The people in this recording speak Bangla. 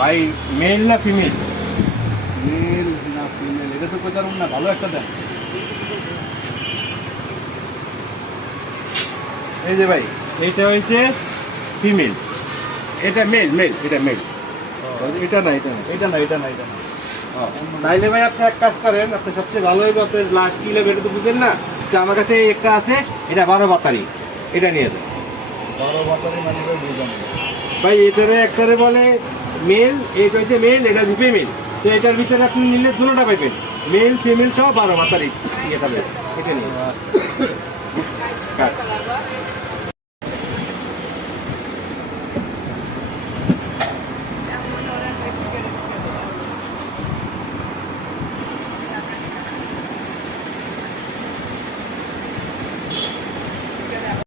ভাই মেল না ফিমেল? মেল না ফিমেল এটা তো কই পারুম না, ভালো একটা দেন। এই যে ভাই এইটা হইছে ফিমেল, এটা মেল, মেল এটা মেল, এটা না এটা না। এটা না এটা না এটা না। তাইলে ভাই আপনি এক কাজ করেন, আপনি সবচেয়ে ভালো হইবে আপনার লাস্ট কি নেবেন এটা তো বুঝেন না, তো আমার কাছে একটা আছে, এটা 12 বাতারি, এটা নিয়ে যান। 12 বছরের মানে তো বুঝলাম না। ভাই এটারে একটারে বলে মেল, এটা হচ্ছে মেল, এটা হচ্ছে ফিমেল, তো এটার ভিতরে আপনি নিলে দুটোটা পাইবেন, মেল ফিমেল সহ 12 বাতারি, এটা নিয়ে এটা নিয়ে